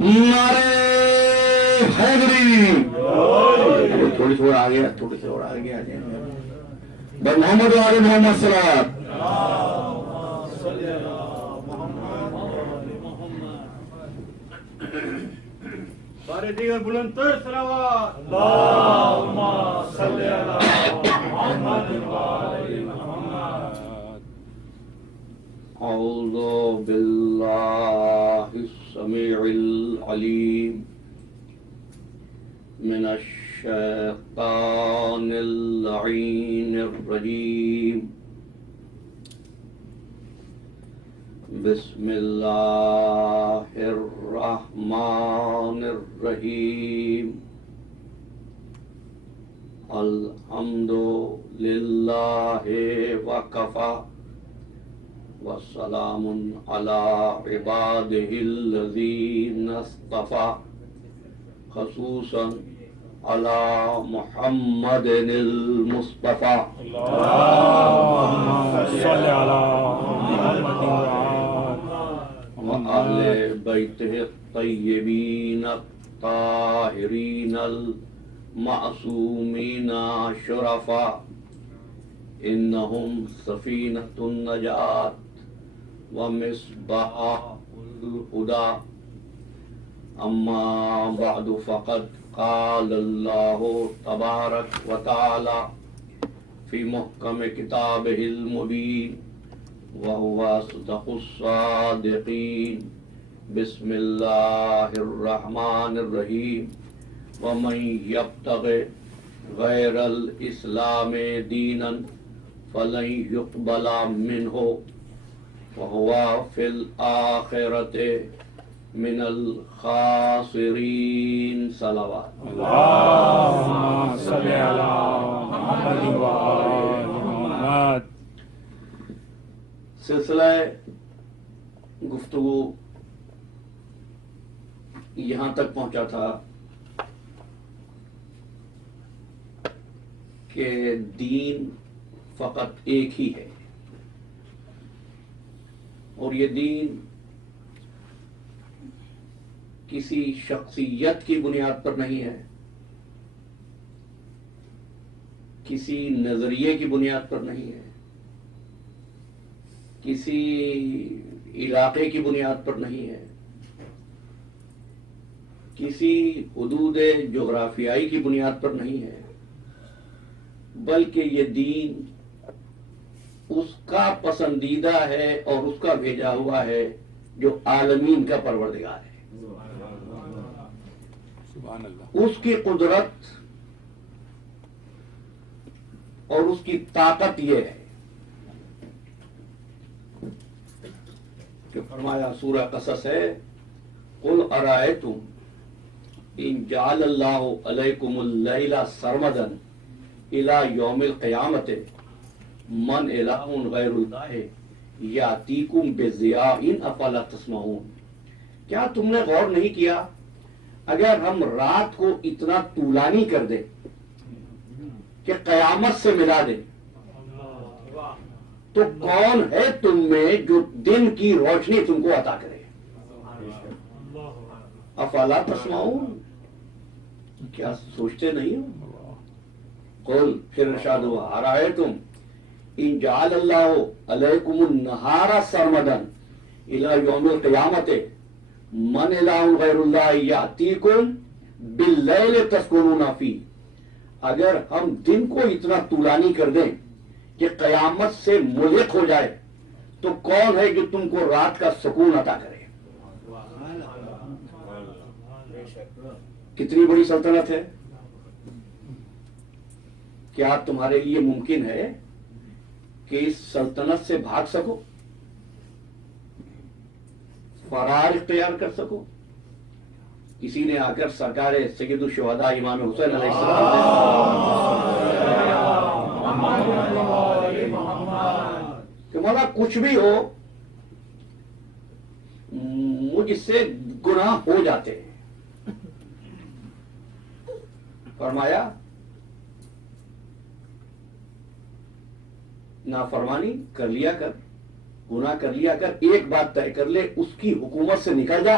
نعرے حیدری. تھوڑی سی اور آگے آ جائیں. بھائی محمد وآل محمد صلوات. سارے دیگر بلند تر صلوات. اللہم صلی علی محمد وآل محمد. اعوذ باللہ السمیع العلیم من الشیطان اللعین الرجیم. بسم اللہ الرحمن الرحیم. الحمد للہ وکفی وسلام علی عبادہ الذین اصطفی خصوصا علی محمد المصطفی. اللہم صلی علی محمد وآل بیتہ الطیبین الطاہرین المعصومین شرفاء. انہم سفینۃ النجات ومصباح الہدی. اما بعد فقد قال اللہ تبارک وتعالی فی محکم کتابہ المبین وهو أصدق الصادقين. بسم الله الرحمن الرحيم. ومن يبتغ غير الإسلام دينا فلن يقبل منه وهو في الآخرة من الخاسرين. صلوات. اللہم صلی علی محمد وآل محمد. سلسلہ گفتگو یہاں تک پہنچا تھا کہ دین فقط ایک ہی ہے، اور یہ دین کسی شخصیت کی بنیاد پر نہیں ہے، کسی نظریے کی بنیاد پر نہیں ہے، کسی علاقے کی بنیاد پر نہیں ہے، کسی حدود جغرافیائی کی بنیاد پر نہیں ہے، بلکہ یہ دین اس کا پسندیدہ ہے اور اس کا بھیجا ہوا ہے جو عالمین کا پروردگار ہے. سبحان اللہ. اس کی قدرت اور اس کی طاقت یہ ہے کہ فرمایا، سورہ قصص ہے، قل ارائیتم ان جعل اللہ علیکم اللیل سرمدا الی یوم القیامت من الہ غیر اللہ یاتیکم بضیاء افلا تسمعون. کیا تم نے غور نہیں کیا اگر ہم رات کو اتنا طولانی کر دیں کہ قیامت سے ملا دیں تو کون ہے تم میں جو دن کی روشنی تم کو عطا کرے؟ افلا تسمعون. کیا سوچتے نہیں ہو؟ قل، پھر ارشاد ہوا، ارائیتم ان جعل اللہ علیکم النہار سرمدا الی یوم القیامت من الہ غیر اللہ یاتیکم باللیل تسکنون فیہ. اگر ہم دن کو اتنا طولانی کر دیں کہ قیامت سے ملحق ہو جائے تو کون ہے جو تم کو رات کا سکون عطا کرے؟ کتنی بڑی سلطنت ہے. کیا تمہارے لیے ممکن ہے کہ اس سلطنت سے بھاگ سکو، فرار اختیار کر سکو؟ کسی نے آ کر سرکار سید الشہداء امام حسین علیہ السلام کہ مولا کچھ بھی ہو مجھ سے گناہ ہو جاتے ہیں. فرمایا نافرمانی کر لیا کر، گناہ کر لیا کر، ایک بات طے کر لے، اس کی حکومت سے نکل جا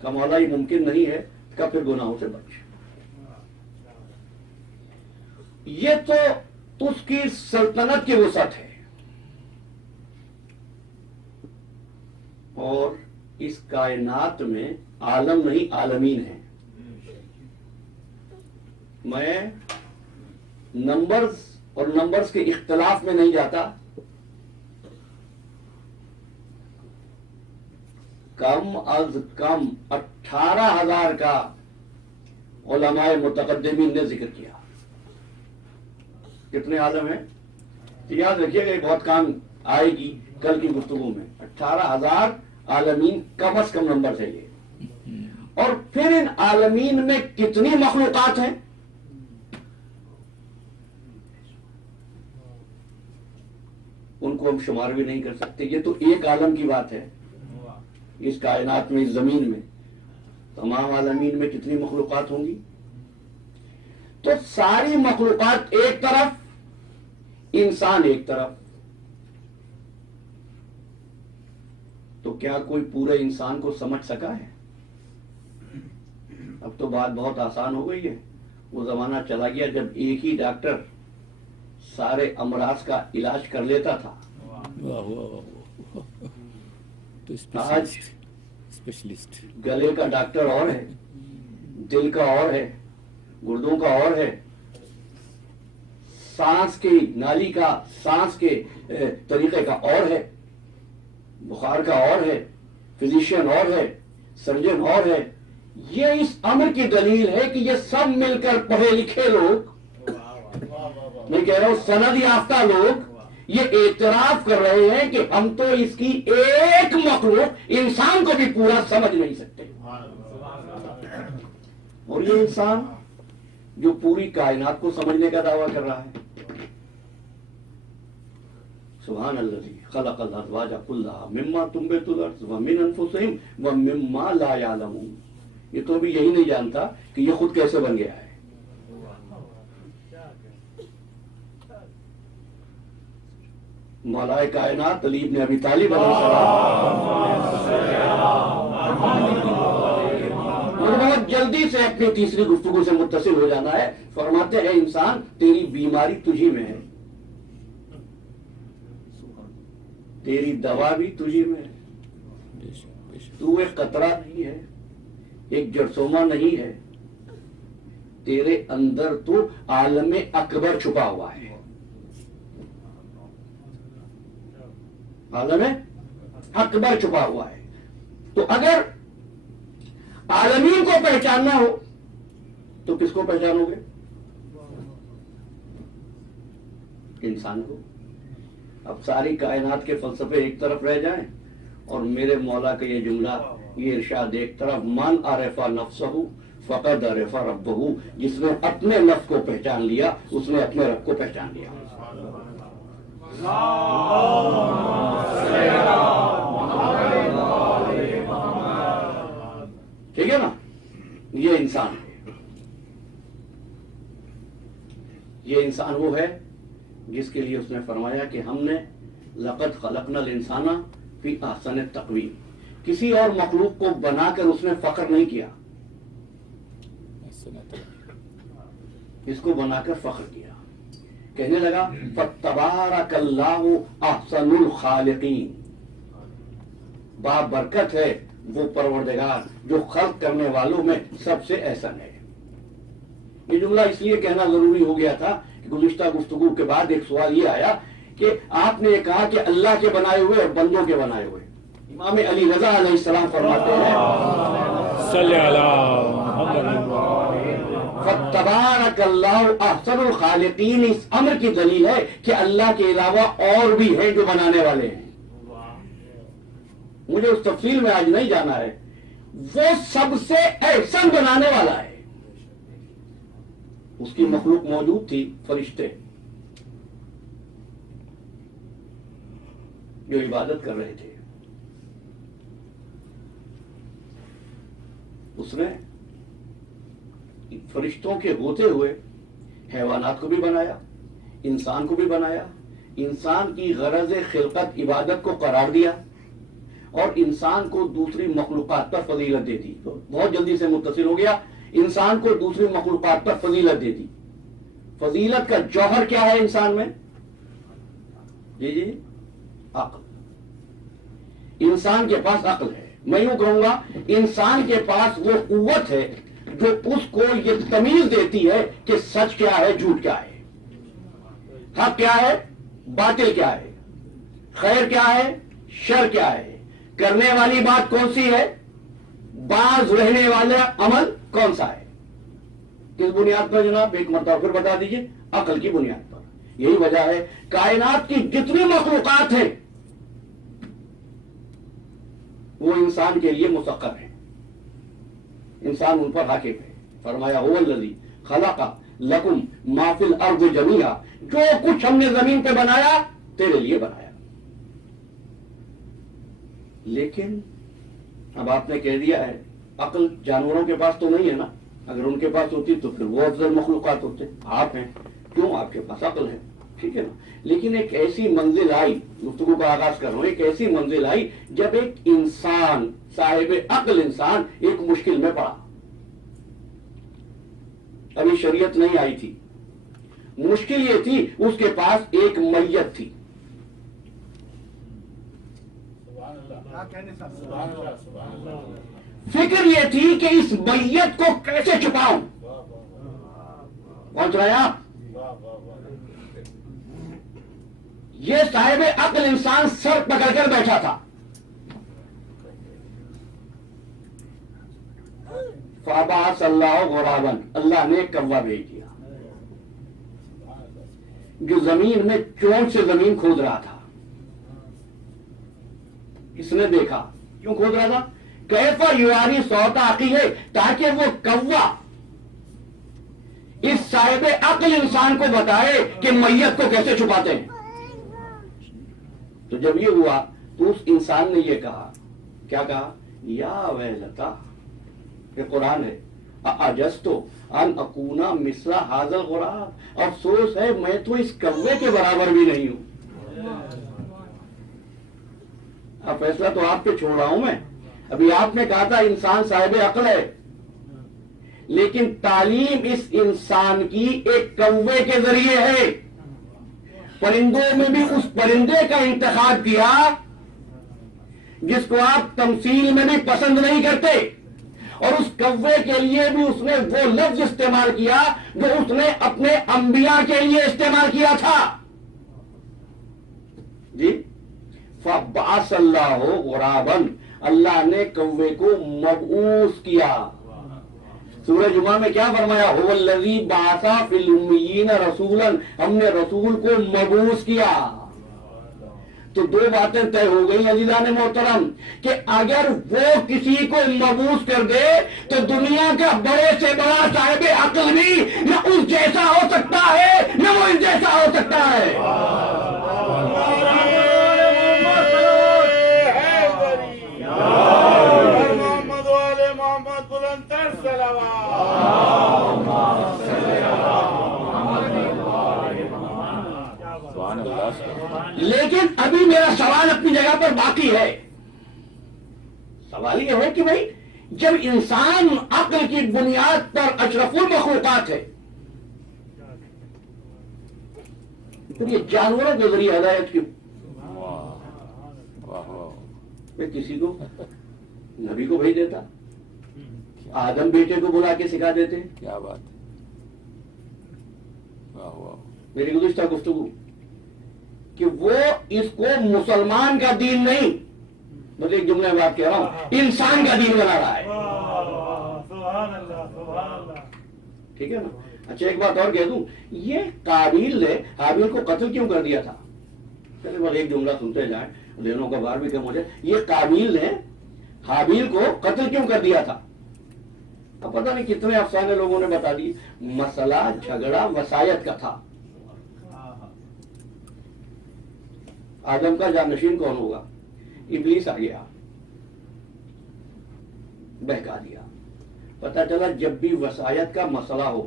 کہ مولا یہ ممکن نہیں ہے، کہ پھر گناہوں سے بچ. یہ تو اس کی سلطنت کی وسعت ہے، اور اس کائنات میں عالم نہیں عالمین ہے. میں نمبرز اور نمبرز کے اختلاف میں نہیں جاتا. کم از کم 18,000 کا علماء متقدمین نے ذکر کیا. کتنے عالم ہیں؟ یاد رکھیے گا، یہ بہت کام آئے گی کل کی گفتگو میں. 18,000 عالمین کم از کم نمبر ہے یہ. اور پھر ان عالمین میں کتنی مخلوقات ہیں؟ ان کو ہم شمار بھی نہیں کر سکتے. یہ تو ایک عالم کی بات ہے. اس کائنات میں، اس زمین میں، تمام عالمین میں کتنی مخلوقات ہوں گی؟ تو ساری مخلوقات ایک طرف، انسان ایک طرف. تو کیا کوئی پورے انسان کو سمجھ سکا ہے؟ اب تو بات بہت آسان ہو گئی ہے. وہ زمانہ چلا گیا جب ایک ہی ڈاکٹر سارے امراض کا علاج کر لیتا تھا. آج اسپیشلسٹ گلے کا ڈاکٹر اور ہے، دل کا اور ہے، گردوں کا اور ہے، سانس کی نالی کا، سانس کے طریقے کا اور ہے، بخار کا اور ہے، فزیشین اور ہے، سرجن اور ہے. یہ اس امر کی دلیل ہے کہ یہ سب مل کر پڑھے لکھے لوگ، میں کہہ رہا ہوں سند یافتہ لوگ، یہ اعتراف کر رہے ہیں کہ ہم تو اس کی ایک مخلوق انسان کو بھی پورا سمجھ نہیں سکتے. اور یہ انسان جو پوری کائنات کو سمجھنے کا دعویٰ کر رہا ہے. سبحان الذی خلق الازواج کلھا مما تنبت الارض ومن انفسہم ومما لا یعلمون. یہ تو بھی یہی نہیں جانتا کہ یہ خود کیسے بن گیا ہے. مولا کائنات علی بن ابی طالب علیہ السلام، اور بہت جلدی سے اپنی تیسری گفتگو سے متصل ہو جانا ہے. فرماتے ہیں انسان تیری بیماری تجھی میں ہے، تیری دوا بھی تجھی میں ہے. تو ایک قطرہ نہیں ہے، ایک جرثومہ نہیں ہے، تیرے اندر تو عالم اکبر چھپا ہوا ہے. عالم اکبر چھپا ہوا ہے. تو اگر عالمین کو پہچاننا ہو تو کس کو پہچانو گے؟ انسان کو. اب ساری کائنات کے فلسفے ایک طرف رہ جائیں اور میرے مولا کا یہ جملہ، یہ ارشاد ایک طرف، من عرف نفسہ فقد عرف ربہ. جس نے اپنے نفس کو پہچان لیا اس نے اپنے رب کو پہچان لیا. ٹھیک ہے نا؟ یہ انسان ہے. یہ انسان وہ ہے جس کے لیے اس نے فرمایا کہ ہم نے لقد خلقنا الانسان فی احسن تقویم. کسی اور مخلوق کو بنا کر اس نے فخر نہیں کیا، اس کو بنا کر فخر کیا. کہنے لگا فَتَبَارَكَ اللَّهُ أَحْسَنُ الْخَالِقِينَ. بابرکت ہے وہ پروردگار جو خلق کرنے والوں میں سب سے احسن ہے. یہ جملہ اس لیے کہنا ضروری ہو گیا تھا کہ گزشتہ گفتگو کے بعد ایک سوال یہ آیا کہ آپ نے یہ کہا کہ اللہ کے بنائے ہوئے اور بندوں کے بنائے ہوئے. امام علی رضا علیہ السلام فرماتے ہیں صلی اللہ محمد فَتَبَارَكَ اللَّهُ أَحْسَنُ الْخَالِقِينَ. اس امر کی دلیل ہے کہ اللہ کے علاوہ اور بھی ہیں جو بنانے والے ہیں. مجھے اس تفصیل میں آج نہیں جانا ہے. وہ سب سے احسن بنانے والا ہے. اس کی مخلوق موجود تھی، فرشتے جو عبادت کر رہے تھے. اس نے فرشتوں کے ہوتے ہوئے حیوانات کو بھی بنایا، انسان کو بھی بنایا. انسان کی غرض خلقت عبادت کو قرار دیا اور انسان کو دوسری مخلوقات پر فضیلت دے دی. تو بہت جلدی سے متصل ہو گیا. انسان کو دوسری مخلوقات پر فضیلت دے دی. فضیلت کا جوہر کیا ہے انسان میں؟ جی عقل. انسان کے پاس عقل ہے. میں یوں کہوں گا انسان کے پاس وہ قوت ہے جو اس کو یہ تمیز دیتی ہے کہ سچ کیا ہے، جھوٹ کیا ہے، حق کیا ہے، باطل کیا ہے، خیر کیا ہے، شر کیا ہے، کرنے والی بات کون سی ہے، باز رہنے والا عمل کون سا ہے. کس بنیاد پر جناب؟ ایک مرتبہ پھر بتا دیجئے. عقل کی بنیاد پر. یہی وجہ ہے کائنات کی جتنی مخلوقات ہیں وہ انسان کے لیے مسخر ہے، انسان ان پر حاکم ہے. فرمایا هو الذی خلق لکم ما فی الارض جمیعا، جو کچھ ہم نے زمین پہ بنایا تیرے لیے بنایا. لیکن اب آپ نے کہہ دیا ہے عقل جانوروں کے پاس تو نہیں ہے نا. اگر ان کے پاس ہوتی تو پھر وہ افضل مخلوقات ہوتے. آپ ہیں کیوں؟ آپ کے پاس عقل ہے، ٹھیک ہے نا. لیکن ایک ایسی منزل آئی، گفتگو کا آغاز کر رہا ہوں، ایک ایسی منزل آئی جب ایک انسان، صاحب عقل انسان ایک مشکل میں پڑا. ابھی شریعت نہیں آئی تھی. مشکل یہ تھی اس کے پاس ایک میت تھی. فکر یہ تھی کہ اس میت کو کیسے چھپاؤں. پہنچ رہے آپ؟ یہ صاحب عقل انسان سر پکڑ کر بیٹھا تھا. فَأَبْعَثَ اللَّهُ غُرَابًا، اللہ نے ایک کوا بھیج دیا جو زمین میں چونچ سے زمین کھود رہا تھا. اس نے دیکھا. کیوں کھود رہا تھا؟ کیف یواری صوت اخیہ، تاکہ وہ کوا اس صاحب عقل انسان کو بتائے کہ میت کو کیسے چھپاتے ہیں. تو جب یہ ہوا تو اس انسان نے یہ کہا. کیا کہا؟ یا ویلتا، یہ قرآن ہے، اعجزتو ان اکونا مثل ھذا الغراب، افسوس ہے میں تو اس کوے کے برابر بھی نہیں ہوں. اب فیصلہ تو آپ پہ چھوڑ رہا ہوں میں. ابھی آپ نے کہا تھا انسان صاحب عقل ہے، لیکن تعلیم اس انسان کی ایک کوے کے ذریعے ہے. پرندوں میں بھی اس پرندے کا انتخاب کیا جس کو آپ تمثیل میں بھی پسند نہیں کرتے، اور اس کوے کے لیے بھی اس نے وہ لفظ استعمال کیا جو اس نے اپنے انبیاء کے لیے استعمال کیا تھا. جی فَبَعَثَ اللَّهُ غُرَابًا، اللہ نے کوے کو مبعوث کیا. سورہ جمعہ میں کیا فرمایا؟ هُوَ الَّذِي بَعَثَ فِي الْأُمِّيِّينَ رَسُولًا، ہم نے رسول کو مبعوث کیا. تو دو باتیں طے ہو گئی عزیزان محترم کہ اگر وہ کسی کو مبعوث کر دے تو دنیا کا بڑے سے بڑا صاحب عقل بھی نہ اس جیسا ہو سکتا ہے نہ وہ اس جیسا ہو سکتا ہے. لیکن ابھی میرا سوال اپنی جگہ پر باقی ہے. سوال یہ ہے کہ بھائی جب انسان عقل کی بنیاد پر اشرف المخلوقات ہے تو یہ جانوروں کے ذریعے ہدایت کیوں؟ کسی کو نبی کو بھیج دیتا، آدم بیٹے کو بلا کے سکھا دیتے. کیا بات ہے. میری گزشتہ گفتگو کہ وہ اس کو مسلمان کا دین نہیں، بس ایک جملہ بات کہہ رہا ہوں، انسان کا دین بنا رہا ہے. ٹھیک ہے نا. اچھا ایک بات اور کہہ دوں، یہ قابیل نے حابیل کو قتل کیوں کر دیا تھا؟ چلے بس ایک جملہ سنتے جائیں، دینوں کا بار بھی کم ہو جائے. یہ قابیل نے حابیل کو قتل کیوں کر دیا تھا؟ اب پتہ نہیں کتنے افسانے لوگوں نے بتا دی. مسئلہ جھگڑا وصایت کا تھا. آدم کا جانشین کون ہوگا؟ ابلیس آ گیا، بہکا دیا. پتہ چلا جب بھی وصایت کا مسئلہ ہو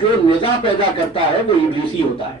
جو نزاع پیدا کرتا ہے وہ ابلیسی ہوتا ہے.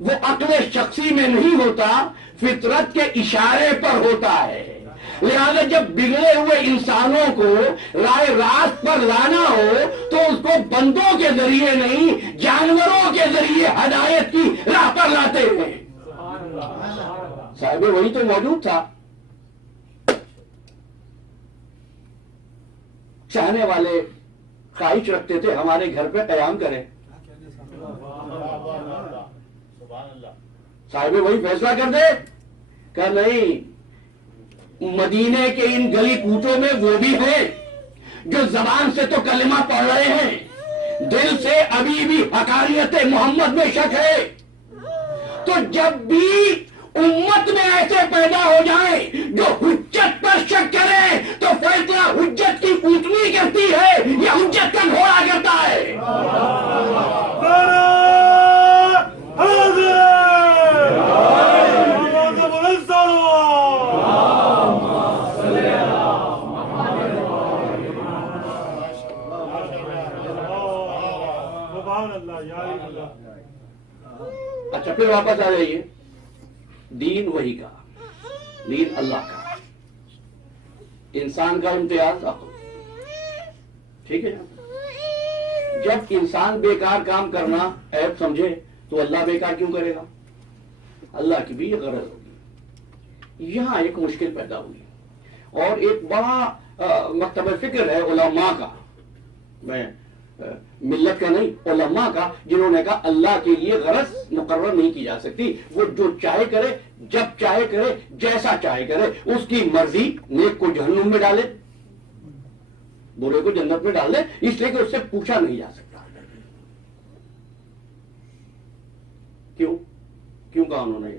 وہ عقل شخصی میں نہیں ہوتا، فطرت کے اشارے پر ہوتا ہے۔ لہذا جب بگڑے ہوئے انسانوں کو رائے راست پر لانا ہو تو اس کو بندوں کے ذریعے نہیں، جانوروں کے ذریعے ہدایت کی راہ پر لاتے ہیں۔ صاحب وہی تو موجود تھا، چاہنے والے خواہش رکھتے تھے ہمارے گھر پہ قیام کرے، صاحب وہی فیصلہ کر دے کہ نہیں، مدینے کے ان گلی کوچوں میں وہ بھی ہیں جو زبان سے تو کلمہ پڑھ رہے ہیں، دل سے ابھی بھی حقانیت محمد میں شک ہے۔ تو جب بھی امت میں ایسے پیدا ہو جائیں جو حجت پر شک کریں تو فیصلہ حجت کی اونچنی کرتی ہے یا حجت کا گھوڑا کرتا ہے؟ اچھا پھر واپس آ جائیے، دین وہی کا، دین اللہ کا، انسان کا امتیاز عقل، ٹھیک ہے نا؟ جب انسان بیکار کام کرنا عیب سمجھے تو اللہ بیکار کیوں کرے گا؟ اللہ کی بھی یہ غرض ہوگی۔ یہاں ایک مشکل پیدا ہوئی اور ایک بڑا مکتب فکر ہے علماء کا، میں ملت کا نہیں، علماء کا، جنہوں نے کہا اللہ کے لیے غرض مقرر نہیں کی جا سکتی، وہ جو چاہے کرے، جب چاہے کرے، جیسا چاہے کرے، اس کی مرضی، نیک کو جہنم میں ڈالے، برے کو جنت میں ڈال دے، اس لیے کہ اس سے پوچھا نہیں جا سکتا۔ کیوں کہا انہوں نے؟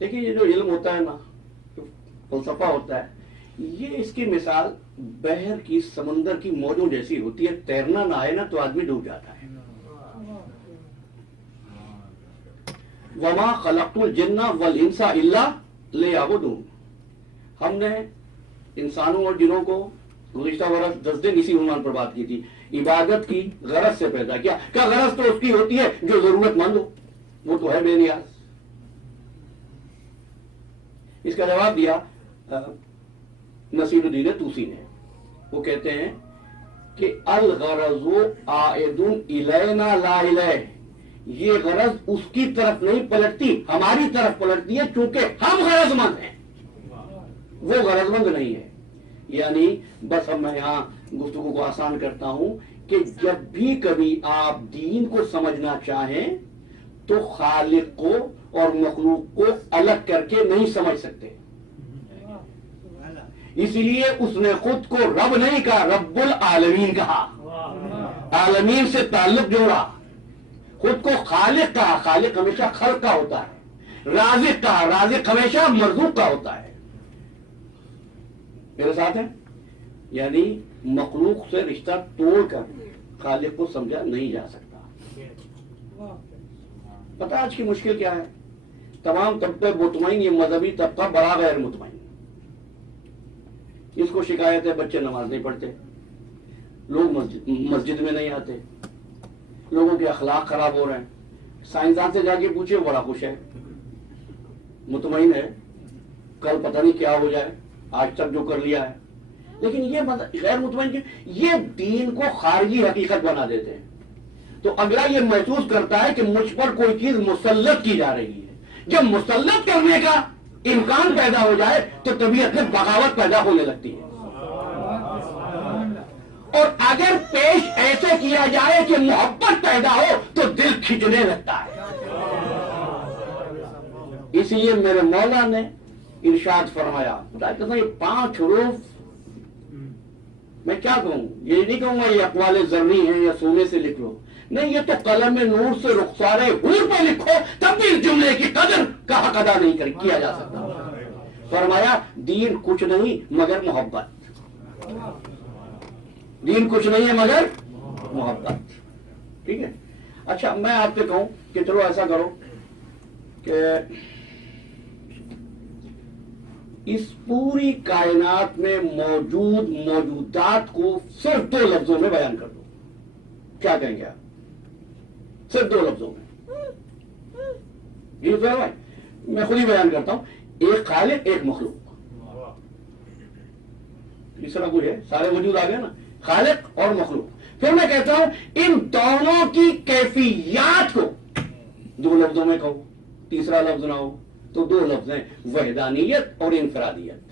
دیکھیے یہ جو علم ہوتا ہے نا، فلسفہ ہوتا ہے، یہ اس کی مثال بحر کی، سمندر کی موجوں جیسی ہوتی ہے، تیرنا نہ آئے نا تو آدمی ڈوب جاتا ہے۔ وما خلقت الجن والانس الا لیعبدون، ہم نے انسانوں اور جنوں کو گزشتہ برس 10 دن اسی عنوان پر بات کی تھی، عبادت کی غرض سے پیدا کیا۔ کیا غرض تو اس کی ہوتی ہے جو ضرورت مند ہو، وہ تو ہے بے نیاز۔ اس کا جواب دیا نصیر الدین طوسی نے، وہ کہتے ہیں کہ الغرض عائد الینا لا الیہ، یہ غرض اس کی طرف نہیں پلٹتی، ہماری طرف پلٹتی ہے، چونکہ ہم غرض مند ہیں، وہ غرض مند نہیں ہے۔ یعنی بس اب میں یہاں گفتگو کو آسان کرتا ہوں کہ جب بھی کبھی آپ دین کو سمجھنا چاہیں تو خالق کو اور مخلوق کو الگ کر کے نہیں سمجھ سکتے، اسی لیے اس نے خود کو رب نہیں کہا، رب العالمین کہا، عالمین سے تعلق جوڑا، خود کو خالق کہا، خالق ہمیشہ خلق کا ہوتا ہے، رازق کہا، رازق ہمیشہ مرزوق کا ہوتا ہے۔ میرے ساتھ ہے؟ یعنی مخلوق سے رشتہ توڑ کر خالق کو سمجھا نہیں جا سکتا۔ پتہ آج کی مشکل کیا ہے؟ تمام طبقے مطمئن، یہ مذہبی طبقہ بڑا غیر مطمئن، اس کو شکایت ہے بچے نماز نہیں پڑھتے، لوگ مسجد میں نہیں آتے، لوگوں کے اخلاق خراب ہو رہے ہیں۔ سائنسدان سے جا کے پوچھے، بڑا خوش ہے، مطمئن ہے، کل پتہ نہیں کیا ہو جائے، آج تک جو کر لیا ہے۔ لیکن یہ غیر مطمئن کہ یہ دین کو خارجی حقیقت بنا دیتے ہیں، تو اگلا یہ محسوس کرتا ہے کہ مجھ پر کوئی چیز مسلط کی جا رہی ہے۔ جب مسلط کرنے کا امکان پیدا ہو جائے تو طبیعت میں بغاوت پیدا ہونے لگتی ہے، اور اگر پیش ایسے کیا جائے کہ محبت پیدا ہو تو دل کھنچنے لگتا ہے۔ اس لیے میرے مولا نے ارشاد فرمایا، یہ 5 حروف میں کیا کہوں، یہ نہیں کہوں گا یہ اقوال ذرنی ہیں یا سونے سے لکھ لو، نہیں، یہ تو قلم نور سے رخسار حور پہ لکھو تب بھی اس جملے کی قدر کا حق ادا نہیں کیا جا سکتا۔ فرمایا دین کچھ نہیں مگر محبت، دین کچھ نہیں ہے مگر محبت، ٹھیک ہے؟ اچھا میں آپ سے کہوں کہ چلو ایسا کرو کہ اس پوری کائنات میں موجود موجودات کو صرف 2 لفظوں میں بیان کر دو، کیا کہیں گے آپ؟ صرف 2 لفظوں میں یہ تو ہے بھائی، میں خود ہی بیان کرتا ہوں، ایک خالق ایک مخلوق، تیسرا کوئی ہے؟ سارے وجود آ گئے نا، خالق اور مخلوق۔ پھر میں کہتا ہوں ان دونوں کی کیفیات کو دو لفظوں میں کہو، تیسرا لفظ نہ ہو تو دو لفظ ہیں، وحدانیت اور انفرادیت۔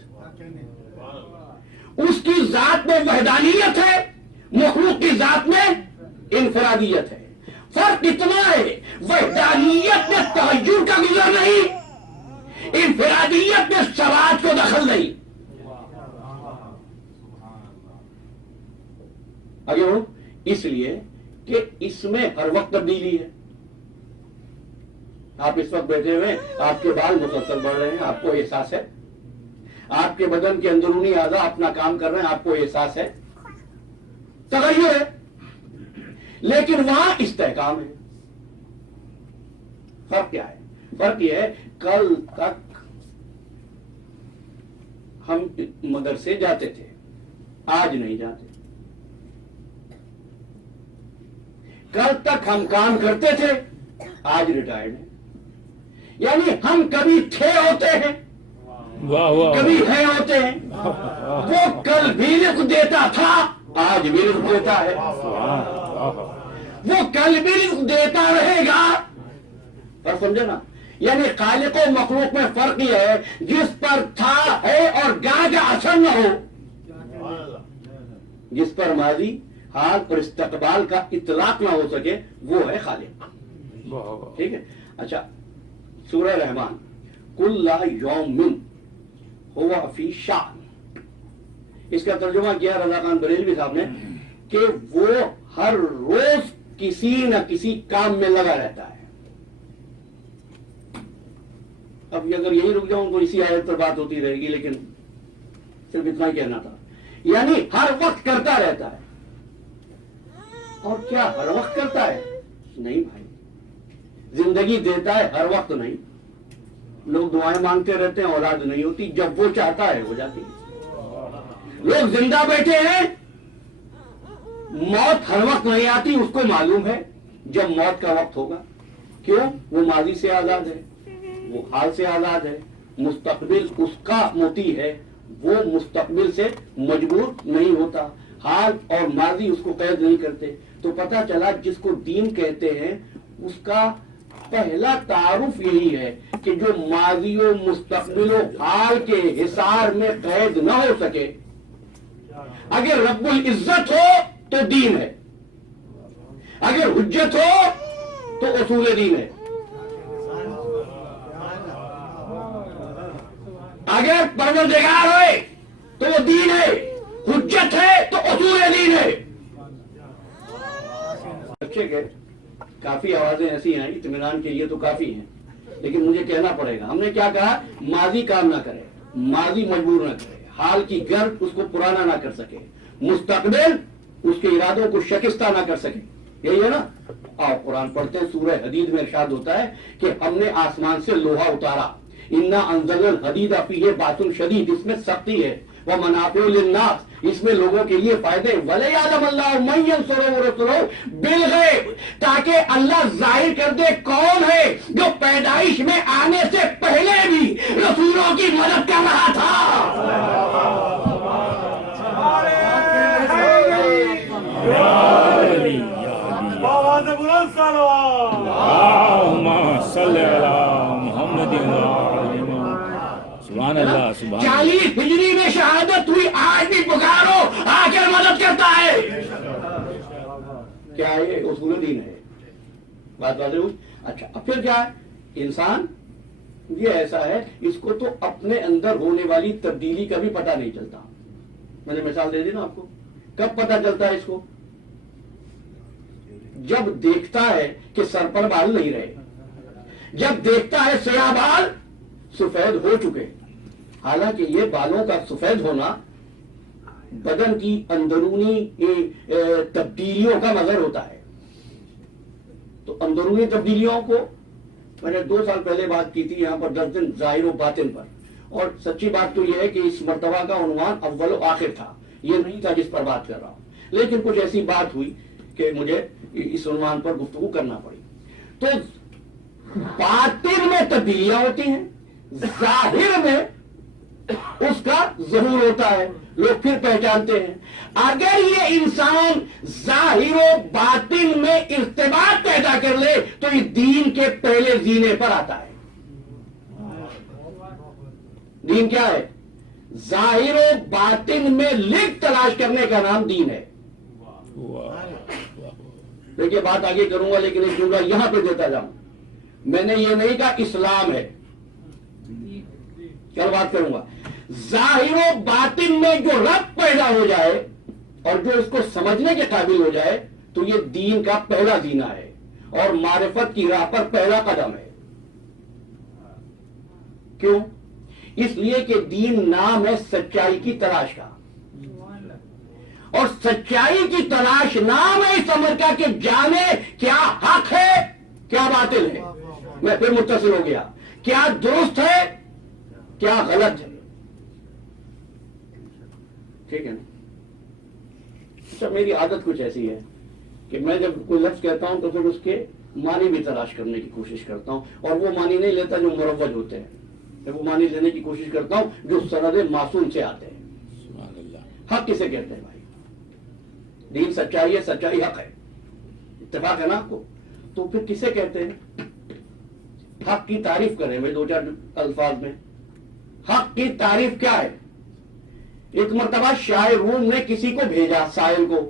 اس کی ذات میں وحدانیت ہے، مخلوق کی ذات میں انفرادیت ہے۔ فرق اتنا ہے، وحدانیت میں تغیر کا گزر نہیں، انفرادیت میں ثبات کو دخل نہیں۔ آگے ہو، اس لیے کہ اس میں ہر وقت تبدیلی ہے۔ آپ اس وقت بیٹھے ہوئے، آپ کے بال مسلسل بڑھ رہے ہیں، آپ کو احساس ہے، آپ کے بدن کے اندرونی اعضاء اپنا کام کر رہے ہیں، آپ کو احساس ہے، تغیر ہے، لیکن وہاں استحکام ہے۔ فرق کیا ہے؟ فرق یہ ہے، کل تک ہم مدرسے جاتے تھے، آج نہیں جاتے۔ کل تک ہم کام کرتے تھے، آج ریٹائرڈ ہیں۔ یعنی ہم کبھی تھے ہوتے ہیں، کبھی ہیں ہوتے ہیں۔ وہ کل بھی رزق دیتا تھا، آج بھی رزق دیتا ہے، وہ کل بھی رزق دیتا رہے گا۔ پر سمجھے نا، یعنی خالق و مخلوق میں فرق یہ ہے، جس پر تھا ہے اور گاہ کا اثر نہ ہو، جس پر ماضی حال اور استقبال کا اطلاق نہ ہو سکے، وہ ہے خالق۔ ٹھیک ہے؟ اچھا، سورہ رحمان، کل یوم ہوا فی شأن، اس کا ترجمہ کیا رضا خان بریلوی صاحب نے کہ وہ ہر روز کسی نہ کسی کام میں لگا رہتا ہے۔ اب اگر یہی رک جاؤں تو اسی آیت پر بات ہوتی رہے گی، لیکن صرف اتنا ہی کہنا تھا، یعنی ہر وقت کرتا رہتا ہے۔ اور کیا ہر وقت کرتا ہے؟ نہیں بھائی، زندگی دیتا ہے، ہر وقت نہیں۔ لوگ دعائیں مانگتے رہتے ہیں، اولاد نہیں ہوتی، جب وہ چاہتا ہے ہو جاتی ہے۔ لوگ زندہ بیٹھے ہیں، موت ہر وقت نہیں آتی، اس کو معلوم ہے جب موت کا وقت ہوگا۔ کیوں؟ وہ ماضی سے آزاد ہے، وہ حال سے آزاد ہے، مستقبل اس کا مطیع ہے، وہ مستقبل سے مجبور نہیں ہوتا، حال اور ماضی اس کو قید نہیں کرتے۔ تو پتہ چلا جس کو دین کہتے ہیں اس کا پہلا تعارف یہی ہے کہ جو ماضی و مستقبل و حال کے حصار میں قید نہ ہو سکے۔ اگر رب العزت ہو تو دین ہے، اگر حجت ہو تو اصول دین ہے، اگر پروردگار ہوئے تو وہ دین ہے، حجت ہے تو اصول دین ہے۔ اچھے کہ کافی آوازیں ایسی ہیں، اطمینان کے لیے تو کافی ہیں، لیکن مجھے کہنا پڑے گا۔ ہم نے کیا کہا؟ ماضی کام نہ کرے، ماضی مجبور نہ کرے، حال کی گرد اس کو پرانا نہ کر سکے، مستقبل اس کے ارادوں کو شکستہ نہ کر سکے، یہی ہے نا؟ اور قرآن پڑھتے ہیں، سورہ حدید میں ارشاد ہوتا ہے کہ ہم نے آسمان سے لوہا اتارا، انا انزلنا الحدید فیہ باس شدید، اس میں سختی ہے، ومنافع للناس، اس میں لوگوں کے لیے فائدے، وَلِيَعْلَمَ اللَّهُ مَن يَنصُرُهُ وَرُسُلُهُ بِالْغَیب، تاکہ اللہ ظاہر کر دے کون ہے جو پیدائش میں آنے سے پہلے بھی رسولوں کی مدد کر رہا تھا۔ سبحان اللہ، سبحان اللہ۔ 40 ہجری میں شہادت ہوئی، آج بھی پکارو آ کر مدد کرتا ہے۔ کیا یہ اصول دین ہے؟ بات واضح ہوئی؟ اچھا، اب پھر کیا ہے؟ انسان یہ ایسا ہے، اس کو تو اپنے اندر ہونے والی تبدیلی کا بھی پتہ نہیں چلتا۔ میں نے مثال دے دی نا آپ کو، کب پتہ چلتا ہے اس کو؟ جب دیکھتا ہے کہ سر پر بال نہیں رہے، جب دیکھتا ہے سیاہ بال سفید ہو چکے، حالانکہ یہ بالوں کا سفید ہونا بدن کی اندرونی تبدیلیوں کا مظہر ہوتا ہے۔ تو اندرونی تبدیلیوں کو میں نے 2 سال پہلے بات کی تھی یہاں پر 10 دن ظاہر و باطن پر، اور سچی بات تو یہ ہے کہ اس مرتبہ کا عنوان اول و آخر تھا، یہ نہیں تھا جس پر بات کر رہا ہوں، لیکن کچھ ایسی بات ہوئی کہ مجھے اس عنوان پر گفتگو کرنا پڑی۔ تو باطن میں تبدیلیاں ہوتی ہیں، ظاہر میں اس کا ظہور ہوتا ہے، لوگ پھر پہچانتے ہیں۔ اگر یہ انسان ظاہر و باطن میں ارتباط پیدا کر لے تو یہ دین کے پہلے زینے پر آتا ہے۔ دین کیا ہے؟ ظاہر و باطن میں لنک تلاش کرنے کا نام دین ہے۔ دیکھیے بات آگے کروں گا لیکن ایک جملہ یہاں پہ دیتا جاؤں، میں نے یہ نہیں کہا اسلام ہے، کل بات کروں گا۔ ظاہر و باطن میں جو ربط پیدا ہو جائے اور جو اس کو سمجھنے کے قابل ہو جائے تو یہ دین کا پہلا زینہ ہے اور معرفت کی راہ پر پہلا قدم ہے۔ کیوں؟ اس لیے کہ دین نام ہے سچائی کی تلاش کا، اور سچائی کی تلاش نام ہے اس امر کا کہ جانے کیا حق ہے کیا باطل ہے۔ میں پھر متصل ہو گیا، کیا درست ہے کیا غلط ہے، ٹھیک ہے نا؟ اچھا میری عادت کچھ ایسی ہے کہ میں جب کوئی لفظ کہتا ہوں تو پھر اس کے معنی بھی تلاش کرنے کی کوشش کرتا ہوں، اور وہ معنی نہیں لیتا جو مروج ہوتے ہیں، میں وہ معنی لینے کی کوشش کرتا ہوں جو سند معصوم سے آتے ہیں۔ حق کسے کہتے ہیں بھائی؟ دین سچائی ہے، سچائی حق ہے، اتفاق ہے نا آپ کو؟ تو پھر کسے کہتے ہیں؟ حق کی تعریف کریں میں دو چار الفاظ میں۔ حق کی تعریف کیا ہے؟ ایک مرتبہ شاہ روم نے کسی کو بھیجا، سائل کو،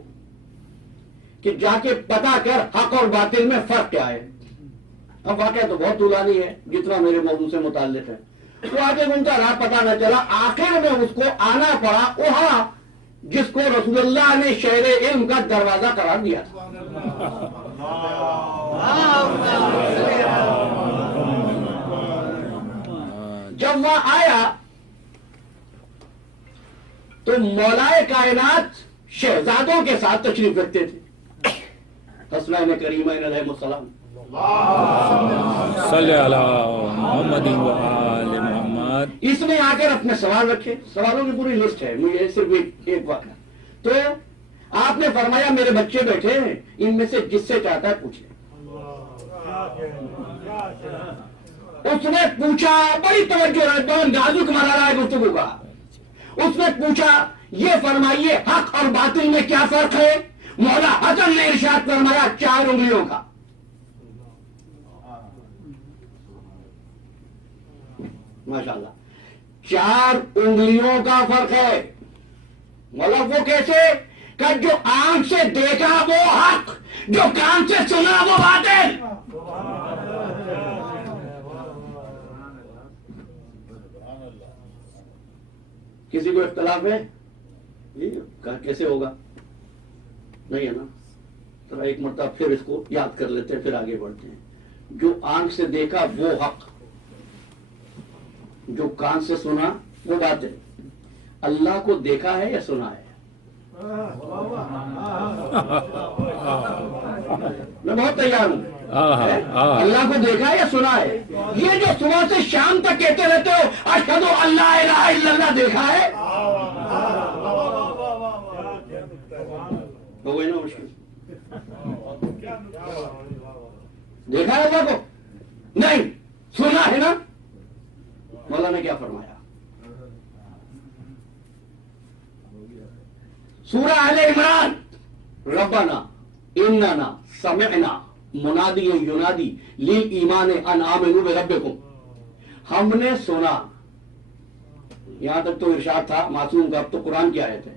کہ جا کے پتا کر حق اور باطل میں فرق کیا ہے۔ اب واقعہ تو بہت طولانی ہے جتنا میرے موضوع سے متعلق ہے، وہ آگے گھومتا رہا، پتا نہ چلا، آخر میں اس کو آنا پڑا وہاں جس کو رسول اللہ نے شہر علم کا دروازہ قرار دیا تھا۔ جب وہ آیا تو مولائے کائنات شہزادوں کے ساتھ تشریف رکھتے تھے، حسنین کریمین علیہ السلام۔ صلی اللہ محمد و آل محمد۔ اس نے آ کر اپنے سوال رکھے، سوالوں کی پوری لسٹ ہے، مجھے صرف ایک واقعہ۔ تو آپ نے فرمایا میرے بچے بیٹھے ہیں، ان میں سے جس سے چاہتا ہے پوچھے۔ اس نے پوچھا، بڑی توجہ ہے، نازک مرحلہ ہے گفتگو کا۔ اس نے پوچھا یہ فرمائیے حق اور باطل میں کیا فرق ہے؟ مولا حسن نے ارشاد فرمایا 4 انگلیوں کا۔ ماشاءاللہ 4 انگلیوں کا فرق ہے۔ مولا وہ کیسے؟ کہ جو آنکھ سے دیکھا وہ حق، جو کان سے سنا وہ باطل۔ کسی کو اختلاف ہے؟ کیسے ہوگا؟ نہیں ہے نا؟ ذرا ایک مرتبہ پھر اس کو یاد کر لیتے ہیں، پھر آگے بڑھتے ہیں۔ جو آنکھ سے دیکھا وہ حق، جو کان سے سنا وہ باطل۔ اللہ کو دیکھا ہے یا سنا ہے؟ میں بہت تیار ہوں۔ اللہ کو دیکھا ہے یا سنا ہے؟ یہ جو صبح سے شام تک کہتے رہتے ہو اشہد ان لا الہ الا اللہ، دیکھا ہے؟ ہو گئی نا مشکل؟ دیکھا ہے اللہ کو؟ نہیں، سنا ہے نا؟ مولا نے کیا فرمایا؟ سورہ آل عمران، ربنا اننا سمعنا منادی ینادی للایمان ان آمنوا بربکم۔ ہم نے سنا، یہاں تک تو ارشاد تھا معصوم کا، اب تو قرآن کی آیت ہے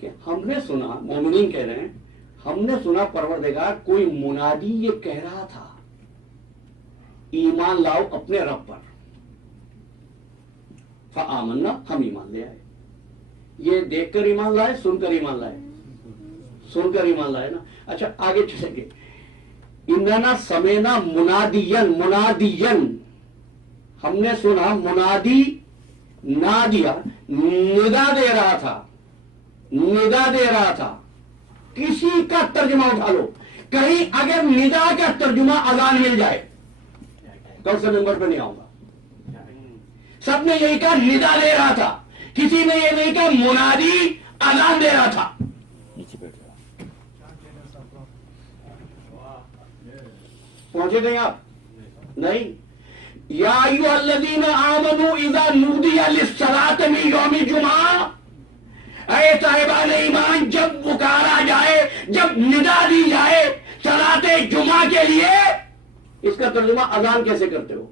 کہ ہم نے سنا، مومنین کہہ رہے ہیں، ہم نے سنا پروردگار کوئی منادی یہ کہہ رہا تھا ایمان لاؤ اپنے رب پر، فآمنا، ہم ایمان لے آئے۔ یہ دیکھ کر ایمان لائے، سن کر ایمان لائے؟ سن کر ایمان لائے نا۔ اچھا آگے چلیں گے۔ اننا سمینا منادین، منادین ہم نے سنا، منادی نادیا ندا دے رہا تھا، ندا دے رہا تھا۔ کسی کا ترجمہ اٹھا لو، کہیں اگر ندا کا ترجمہ اذان مل جائے، کل سے ممبر پہ نہیں آؤں گا۔ سب نے یہی کہا ندا دے رہا تھا، کسی نے یہ نہیں کہا منادی اذان دے رہا تھا۔ پہنچے گئے آپ؟ نہیں. یا ایھا الذین آمنوا اذا نودی للصلاۃ من یوم الجمعہ، اے صاحبان ایمان جب پکارا جائے، جب ندا دی جائے صلاۃ جمعہ کے لیے، اس کا ترجمہ اذان کیسے کرتے ہو؟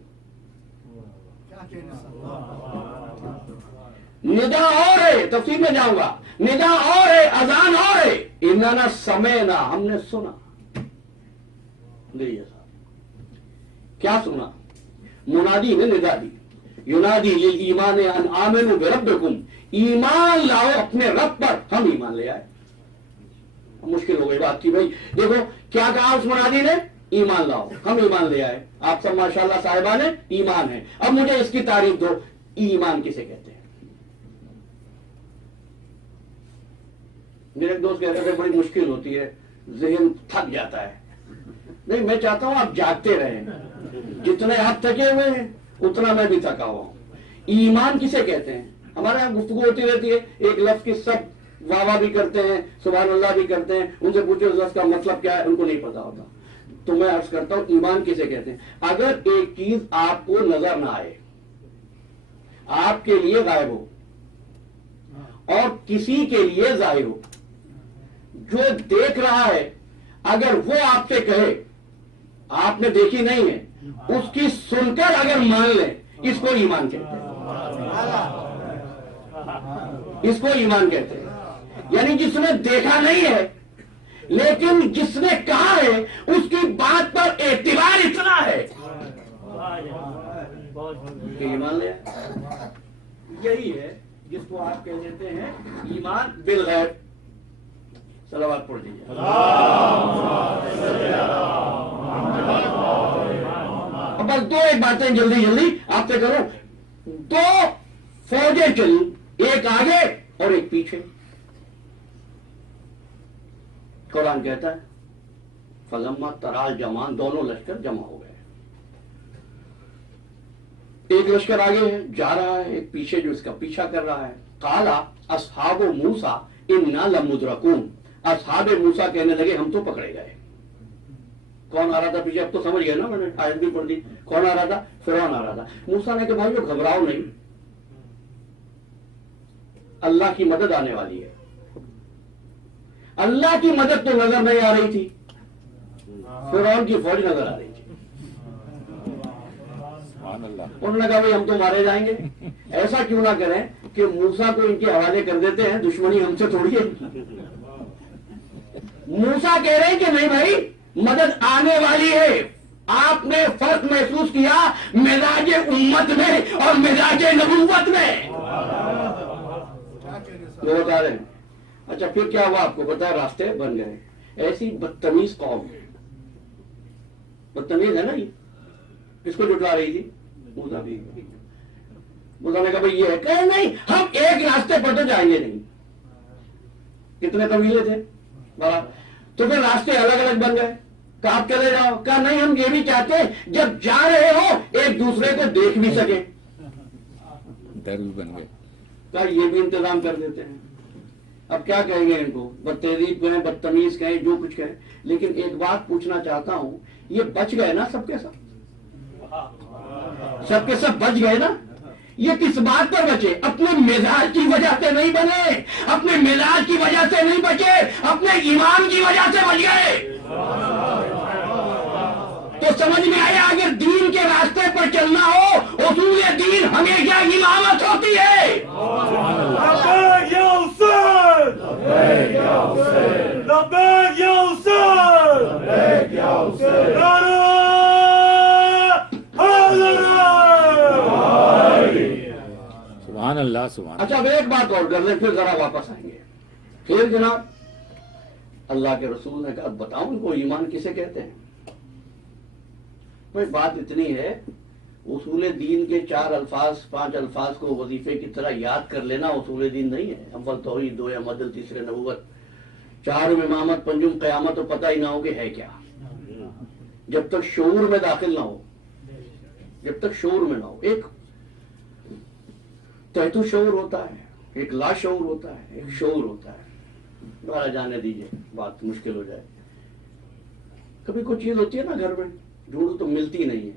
ندا اور ہے، تفصیل میں جاؤں گا، ندا اور ہے، اذان اور ہے. اننا سمعنا، ہم نے سنا. دیکھیے صاحب کیا سنا؟ منادی نے ندا دی، ینادی للایمان ان آمنوا بربکم، ایمان لاؤ اپنے رب پر. ہم ایمان لے آئے. مشکل ہو گئی بات کی بھائی. دیکھو کیا کہا اس منادی نے؟ ایمان لاؤ. ہم ایمان لے آئے. آپ سب ماشاءاللہ صاحبان ایمان ہے. اب مجھے اس کی تعریف دو، ایمان کسے کہتے ہیں؟ میرے ایک دوست کہتے تھے بڑی مشکل ہوتی ہے، ذہن تھک جاتا ہے. نہیں، میں چاہتا ہوں آپ جاگتے رہیں. جتنے آپ تھکے ہوئے ہیں اتنا میں بھی تھکا ہوا ہوں. ایمان کسے کہتے ہیں؟ ہمارے یہاں گفتگو ہوتی رہتی ہے، ایک لفظ کی سب واہ واہ بھی کرتے ہیں، سبحان اللہ بھی کرتے ہیں. ان سے پوچھو اس لفظ کا مطلب کیا ہے، ان کو نہیں پتا ہوتا. تو میں عرض کرتا ہوں ایمان کسے کہتے ہیں؟ اگر ایک چیز آپ کو نظر نہ آئے، آپ کے لیے غائب ہو اور کسی کے لیے ظاہر ہو، جو دیکھ رہا ہے اگر وہ آپ سے کہے آپ نے دیکھی نہیں ہے، اس کی سن کر اگر مان لیں، اس کو ایمان کہتے ہیں. اس کو ایمان کہتے ہیں. یعنی جس نے دیکھا نہیں ہے لیکن جس نے کہا ہے اس کی بات پر اعتبار اتنا ہے کہ ایمان لے. یہی ہے جس کو آپ کہہ دیتے ہیں ایمان بالغیب. صلوات پڑھ دیجیے. بس دو ایک باتیں جلدی آپ سے کرو. دو فوجیں چلی، ایک آگے اور ایک پیچھے. قرآن کہتا ہے فلما ترا الجمعان، دونوں لشکر جمع ہو گئے. ایک لشکر آگے ہے جا رہا ہے، ایک پیچھے جو اس کا پیچھا کر رہا ہے. قال اصحاب موسیٰ انا لمدرکون، اصحاب موسیٰ کہنے لگے ہم تو پکڑے گئے. کون آ رہا تھا پیچھے؟ اب تو سمجھ گئے نا، میں نے آیت بھی پڑھ دی. کون آ رہا تھا؟ فرعون آ رہا تھا. موسیٰ نے کہا بھائی گھبراؤ نہیں، اللہ کی مدد آنے والی ہے. اللہ کی مدد تو نظر نہیں آ رہی تھی، فرعون کی فوج نظر آ رہی تھی. انہوں نے کہا بھائی ہم تو مارے جائیں گے. ایسا کیوں نہ کریں کہ موسیٰ کو ان کے حوالے کر دیتے ہیں، دشمنی ہم سے تھوڑی ہے. موسیٰ کہہ رہے ہیں کہ نہیں بھائی مدد آنے والی ہے. آپ نے فرق محسوس کیا مزاج امت میں اور مزاج نبوت میں. وہ بتا رہے ہیں. اچھا پھر کیا ہوا آپ کو پتا ہے؟ راستے بن گئے. ایسی بدتمیز قوم، بدتمیز ہے نا یہ. کس کو جٹلا رہی تھی؟ موسیٰ بھی. موسیٰ نے کہا بھائی یہ ہے. کہ نہیں ہم ایک راستے پر تو جائیں گے نہیں. کتنے قبیلے تھے بڑا، تو پھر راستے الگ الگ بن گئے. کہا آپ چلے جاؤ. کہا نہیں ہم یہ بھی چاہتے ہیں جب جا رہے ہو ایک دوسرے کو دیکھ بھی سکیں. ڈر بھی بن گئے. کہا یہ بھی انتظام کر دیتے ہیں. اب کیا کہیں گے ان کو؟ بدتہذیب کہیں، بدتمیز کہیں، جو کچھ کہیں. لیکن ایک بات پوچھنا چاہتا ہوں، یہ بچ گئے نا سب کے سب؟ سب کے سب بچ گئے نا؟ یہ کس بات پر بچے؟ اپنے مزاج کی وجہ سے نہیں بنے، اپنے مزاج کی وجہ سے نہیں بچے، اپنے ایمان کی وجہ سے بچ گئے. تو سمجھ میں آیا اگر دین کے راستے پر چلنا ہو، اصول دین ہمیشہ امامت ہوتی ہے. سبحان اللہ سبحان اللہ. اچھا اب ایک بات اور کر لیں پھر ذرا واپس آئیں گے. پھر جناب اللہ کے رسول نے کہا بتاؤ ان کو ایمان کسے کہتے ہیں. بھائی بات اتنی ہے، اصول دین کے 4 الفاظ 5 الفاظ کو وظیفے کی طرح یاد کر لینا اصول دین نہیں ہے. اول توحید، دوم عدل، تیسرے نبوت، چارم امامت، پنجم قیامت، تو پتہ ہی نہ ہو کہ ہے کیا. جب تک شعور میں داخل نہ ہو، جب تک شعور میں نہ ہو. ایک تحت شعور ہوتا ہے، ایک لا شعور ہوتا ہے، ایک شعور ہوتا ہے. دوبارہ جانے دیجئے، بات مشکل ہو جائے. کبھی کوئی چیز ہوتی ہے نا گھر میں ڈھونڈو تو ملتی نہیں ہے،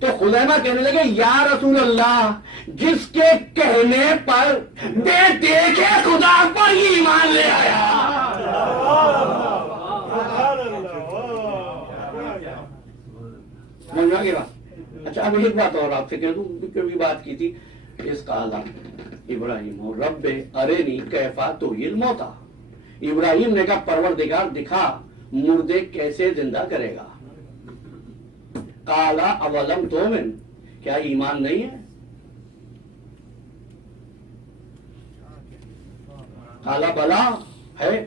تو خزیمہ کہنے لگے یا رسول اللہ جس کے کہنے پر بے دیکھے خدا پر ہی ایمان لے آیا. سمجھ گیا؟ اچھا اب ایک بات اور آپ سے کہہ دوں، کبھی بات کی تھی اس قال ابراہیم رب ارنی کیف تحیی الموتیٰ. ابراہیم نے کہا پروردگار دکھا مردے کیسے زندہ کرے گا. قال اولم تؤمن کیا ایمان نہیں ہے؟ قال بلا ہے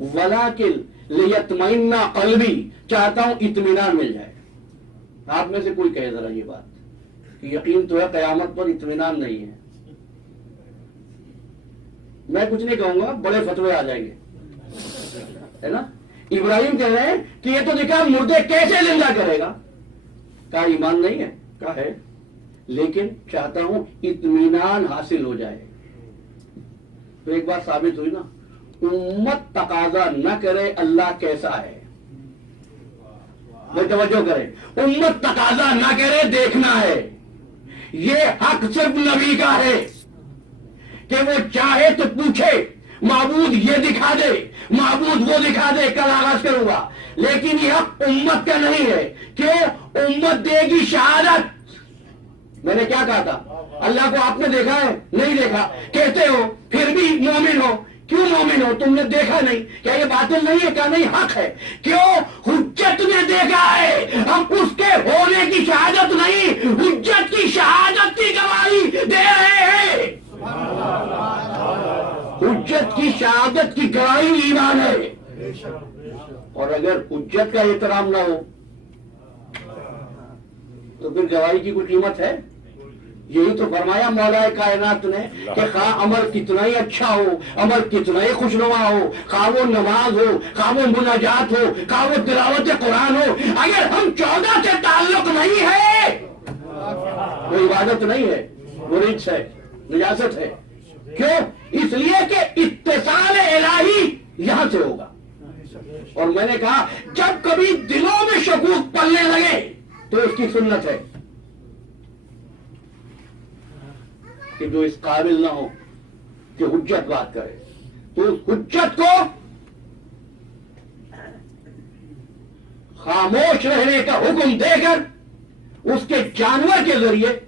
ولکن لیطمئن قلبی چاہتا ہوں اطمینان مل جائے. آپ میں سے کوئی کہے ذرا یہ بات کہ یقین تو ہے قیامت پر اطمینان نہیں ہے. میں کچھ نہیں کہوں گا، بڑے فتوے آ جائیں گے ہے نا. ابراہیم کہہ رہے ہیں کہ یہ تو دکھا مردے کیسے زندہ کرے گا. کہا ایمان نہیں ہے. کہا ہے لیکن چاہتا ہوں اطمینان حاصل ہو جائے. تو ایک بات ثابت ہوئی نا، امت تقاضا نہ کرے اللہ کیسا ہے. توجہ کرے، امت تقاضا نہ کرے دیکھنا ہے. یہ حق صرف نبی کا ہے کہ وہ چاہے تو پوچھے معبود یہ دکھا دے، معبود وہ دکھا دے، کل آغاز کروں گا. لیکن یہ حق امت کا نہیں ہے کہ امت دے گی شہادت. میں نے کیا کہا تھا؟ اللہ کو آپ نے دیکھا ہے؟ نہیں دیکھا. کہتے ہو پھر بھی مومن ہو. کیوں مومن ہو؟ تم نے دیکھا نہیں. کیا یہ باطل نہیں ہے؟ کیا نہیں حق ہے؟ کیوں؟ حجت نے دیکھا ہے. ہم اس کے ہونے کی شہادت نہیں، حجت کی شہادت کی گواہی دے رہے ہیں. حجت کی شہادت کی گواہی ایمان ہے. اور اگر حجت کا احترام نہ ہو تو پھر گواہی کی کوئی قیمت ہے؟ یہی تو فرمایا مولا کائنات نے کہ خواہ عمل کتنا ہی اچھا ہو، عمل کتنا ہی خوشنما ہو، خواہ وہ نماز ہو، خواہ وہ مناجات ہو، خواہ وہ تلاوت قرآن ہو، اگر ہم 14 سے تعلق نہیں ہے وہ عبادت نہیں ہے، وہ رجس ہے، نجاست ہے. کیوں؟ اس لیے کہ اتصال الہی یہاں سے ہوگا. اور میں نے کہا جب کبھی دلوں میں شکوک پلنے لگے تو اس کی سنت ہے کہ جو اس قابل نہ ہو کہ حجت بات کرے تو اس حجت کو خاموش رہنے کا حکم دے کر اس کے جانور کے ذریعے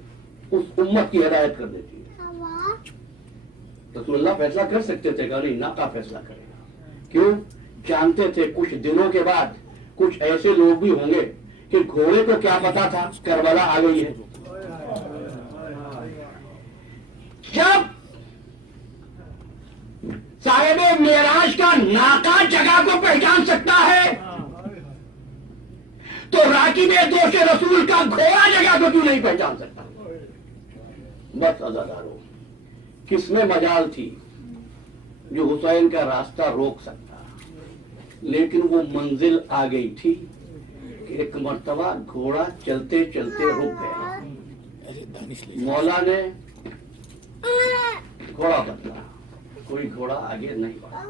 اس امت کی ہدایت کر دیتی ہے. رسول اللہ فیصلہ کر سکتے تھے کہ نہیں ناقہ فیصلہ کرے گا. کیوں؟ جانتے تھے کچھ دنوں کے بعد کچھ ایسے لوگ بھی ہوں گے کہ گھوڑے کو کیا پتا تھا کربلا آ گئی ہے. جب صاحب معراج کا ناقہ جگہ کو پہچان سکتا ہے تو راکب دوش رسول کا گھوڑا جگہ کو کیوں نہیں پہچان سکتا؟ بس عزادارو کس میں مجال تھی جو حسین کا راستہ روک سکتا، لیکن وہ منزل آ گئی تھی کہ ایک مرتبہ گھوڑا چلتے چلتے رک گیا. مولا نے گھوڑا بدلا، کوئی گھوڑا آگے نہیں بڑھا.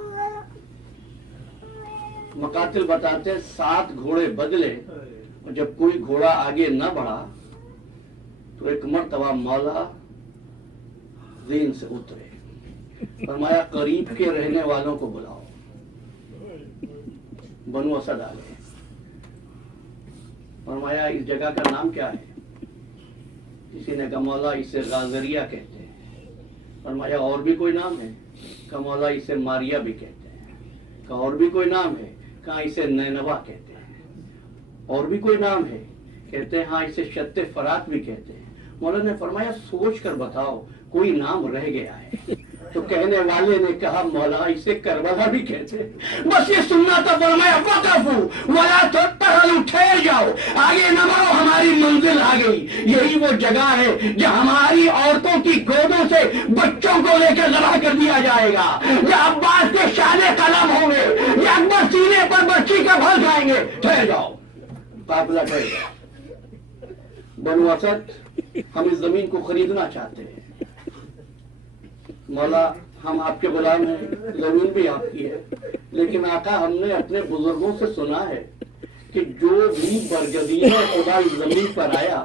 مقاتل بتاتے 7 گھوڑے بدلے اور جب کوئی گھوڑا آگے نہ بڑھا تو ایک مرتبہ مولا زین سے اترے، فرمایا قریب کے رہنے والوں کو بلاؤ. بنو اسد آ گئے. فرمایا اس جگہ کا نام کیا ہے؟ کسی نے کہا مولا اسے غازریہ کہتے ہیں. فرمایا اور بھی کوئی نام ہے؟ کہا مولا اسے ماریا بھی کہتے ہیں. کہا اور بھی کوئی نام ہے؟ کہا اسے نینوا کہتے ہیں. اور بھی کوئی نام ہے؟ کہتے ہیں ہاں اسے شت فرات بھی کہتے ہیں. مولا نے فرمایا سوچ کر بتاؤ کوئی نام رہ گیا ہے؟ تو کہنے والے نے کہا مولا اسے کربلا بھی کہتے ہیں. بس یہ سننا تھا. فرمایا وقفوا ولا تتهلوا، ٹھہر جاؤ، آگے نہ بڑھو، ہماری منزل آ گئی. یہی وہ جگہ ہے جہاں ہماری عورتوں کی گودوں سے بچوں کو لے کر ذبح کر دیا جائے گا، یا عباس کے شان قلم ہوں گے، یا اکبر سینے پر بچی کا پھل کھائیں گے. ٹھہر جاؤ، قافلہ ٹھہر جاؤ. بنو اسد ہم اس زمین کو خریدنا چاہتے ہیں. مولا ہم آپ کے غلام ہیں، زمین بھی آپ کی ہے، لیکن آقا ہم نے اپنے بزرگوں سے سنا ہے کہ جو بھی برگزیدہ خدا اس زمین پر آیا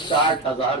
60,000